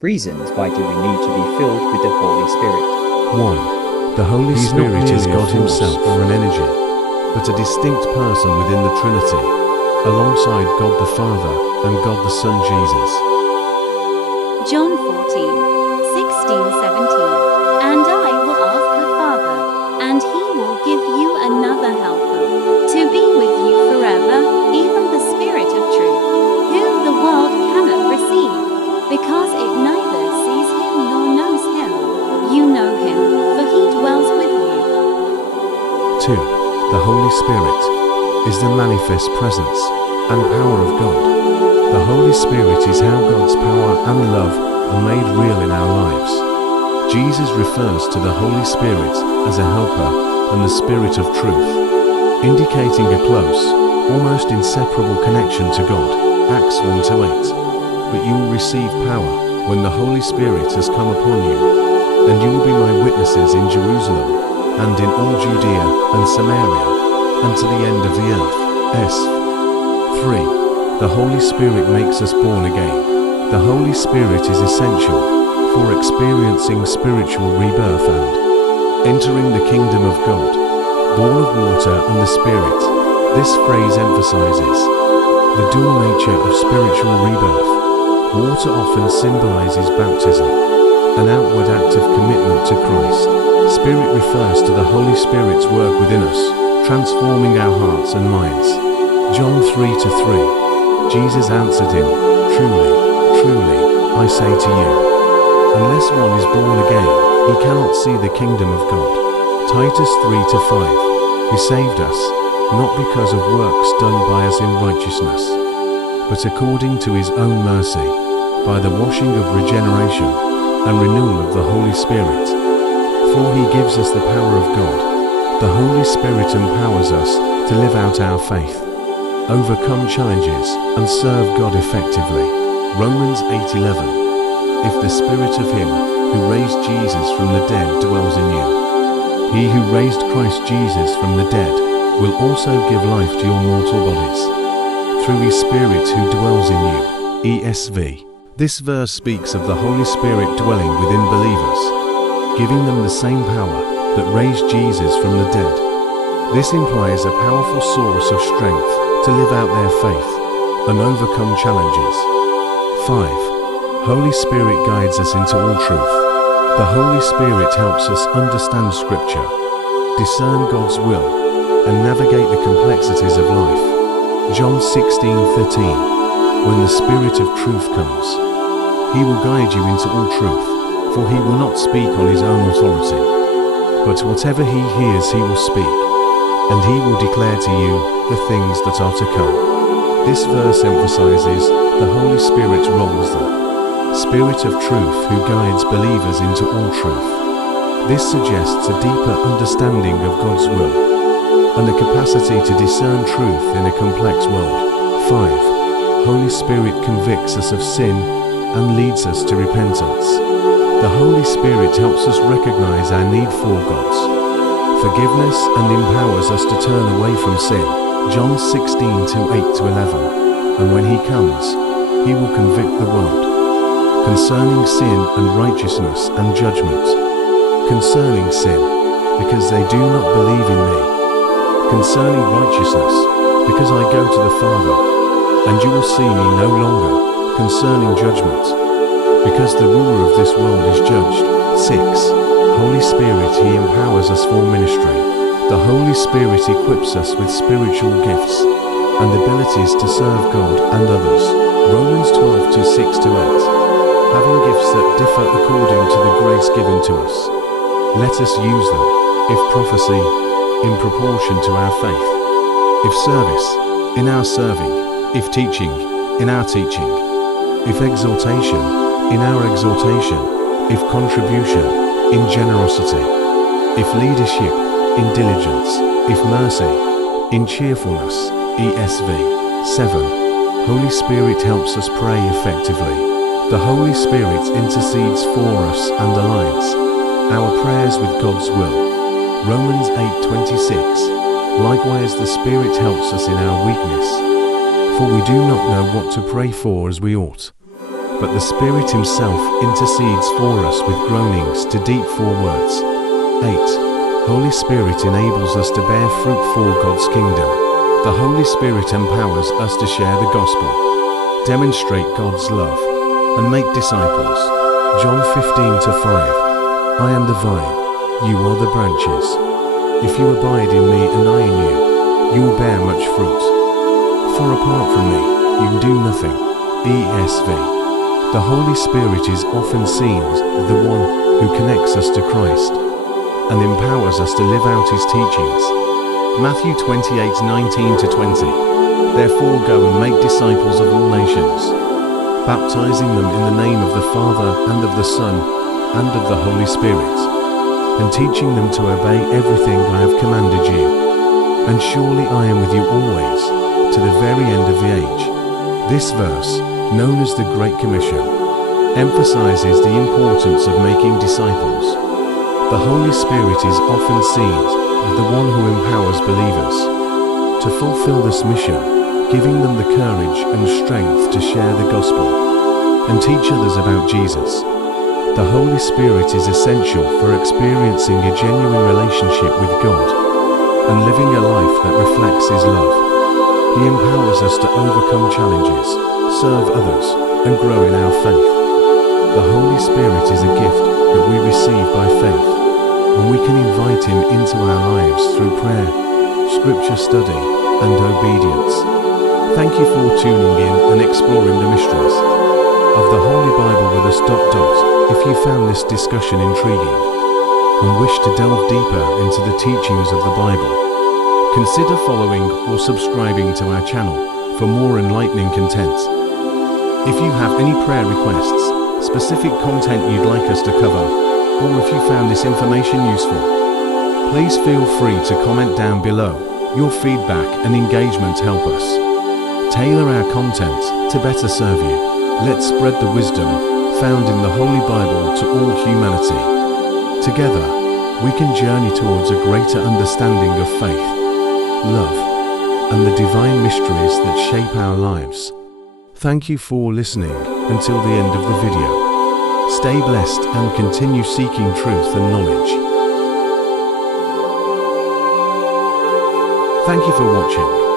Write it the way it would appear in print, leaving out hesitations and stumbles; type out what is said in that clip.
Reasons why do we need to be filled with the Holy Spirit? 1. The Holy Spirit is God Himself, or an energy, but a distinct person within the Trinity, alongside God the Father and God the Son Jesus. John 14:16-17. And I will ask the Father, and He will give you another helper, to be with you forever, even the Spirit of truth, whom the world cannot receive, because it neither sees Him nor knows Him. You know Him, for He dwells with you. 2. The Holy Spirit is the manifest presence and power of God. The Holy Spirit is how God's power and love are made real in our lives. Jesus refers to the Holy Spirit as a helper and the Spirit of truth, indicating a close, almost inseparable connection to God. Acts 1-8. But you will receive power when the Holy Spirit has come upon you, and you will be my witnesses in Jerusalem, and in all Judea and Samaria, and to the end of the earth. 3. The Holy Spirit makes us born again. The Holy Spirit is essential for experiencing spiritual rebirth and entering the kingdom of God, born of water and the Spirit. This phrase emphasizes the dual nature of spiritual rebirth. Water often symbolizes baptism, an outward act of commitment to Christ. Spirit refers to the Holy Spirit's work within us, transforming our hearts and minds. John 3-3. Jesus answered him, Truly, truly, I say to you, unless one is born again, he cannot see the kingdom of God. Titus 3-5. He saved us, not because of works done by us in righteousness, but according to His own mercy, by the washing of regeneration and renewal of the Holy Spirit. For He gives us the power of God. The Holy Spirit empowers us to live out our faith, overcome challenges, and serve God effectively. Romans 8:11. If the Spirit of Him who raised Jesus from the dead dwells in you, He who raised Christ Jesus from the dead will also give life to your mortal bodies, through His Spirit who dwells in you. ESV. This verse speaks of the Holy Spirit dwelling within believers, giving them the same power that raised Jesus from the dead. This implies a powerful source of strength to live out their faith and overcome challenges. 5. Holy Spirit guides us into all truth. The Holy Spirit helps us understand Scripture, discern God's will, and navigate the complexities of life. John 16:13. When the Spirit of truth comes, He will guide you into all truth, for He will not speak on His own authority, but whatever He hears He will speak, and He will declare to you the things that are to come. This verse emphasizes the Holy Spirit's role as the Spirit of truth who guides believers into all truth. This suggests a deeper understanding of God's will and the capacity to discern truth in a complex world. 5. Holy Spirit convicts us of sin and leads us to repentance. The Holy Spirit helps us recognize our need for God's forgiveness and empowers us to turn away from sin. John 16:8-11. And when He comes, He will convict the world concerning sin and righteousness and judgment. Concerning sin, because they do not believe in me. Concerning righteousness, because I go to the Father, and you will see me no longer. Concerning judgment, because the ruler of this world is judged. 6. Holy Spirit, He empowers us for ministry. The Holy Spirit equips us with spiritual gifts and abilities to serve God and others. Romans 12:6-8. Having gifts that differ according to the grace given to us, let us use them. If prophecy, in proportion to our faith. If service, in our serving. If teaching, in our teaching. If exhortation, in our exhortation. If contribution, in generosity. If leadership, in diligence. If mercy, in cheerfulness. ESV. 7. Holy Spirit helps us pray effectively. The Holy Spirit intercedes for us and aligns our prayers with God's will. Romans 8:26. Likewise, the Spirit helps us in our weakness, for we do not know what to pray for as we ought. but the Spirit Himself intercedes for us with groanings too deep for words. 8. Holy Spirit enables us to bear fruit for God's kingdom. The Holy Spirit empowers us to share the gospel, demonstrate God's love, and make disciples. John 15:5. I am the vine, you are the branches. If you abide in me and I in you, you will bear much fruit. For apart from me, you can do nothing. ESV. The Holy Spirit is often seen as the one who connects us to Christ and empowers us to live out His teachings. Matthew 28:19-20. Therefore go and make disciples of all nations, baptizing them in the name of the Father and of the Son and of the Holy Spirit, and teaching them to obey everything I have commanded you. And surely I am with you always, to the very end of the age. This verse, known as the Great Commission, emphasizes the importance of making disciples. The Holy Spirit is often seen as the one who empowers believers to fulfill this mission, giving them the courage and strength to share the gospel and teach others about Jesus. The Holy Spirit is essential for experiencing a genuine relationship with God and living a life that reflects His love. He empowers us to overcome challenges, serve others, and grow in our faith. The Holy Spirit is a gift that we receive by faith, and we can invite Him into our lives through prayer, scripture study, and obedience. Thank you for tuning in and exploring the mysteries of the Holy Bible with us. If you found this discussion intriguing and wish to delve deeper into the teachings of the Bible, consider following or subscribing to our channel for more enlightening content. If you have any prayer requests, specific content you'd like us to cover, or if you found this information useful, please feel free to comment down below. Your feedback and engagement help us tailor our content to better serve you. Let's spread the wisdom found in the Holy Bible to all humanity. Together, we can journey towards a greater understanding of faith, love, and the divine mysteries that shape our lives. Thank you for listening until the end of the video. Stay blessed and continue seeking truth and knowledge. Thank you for watching.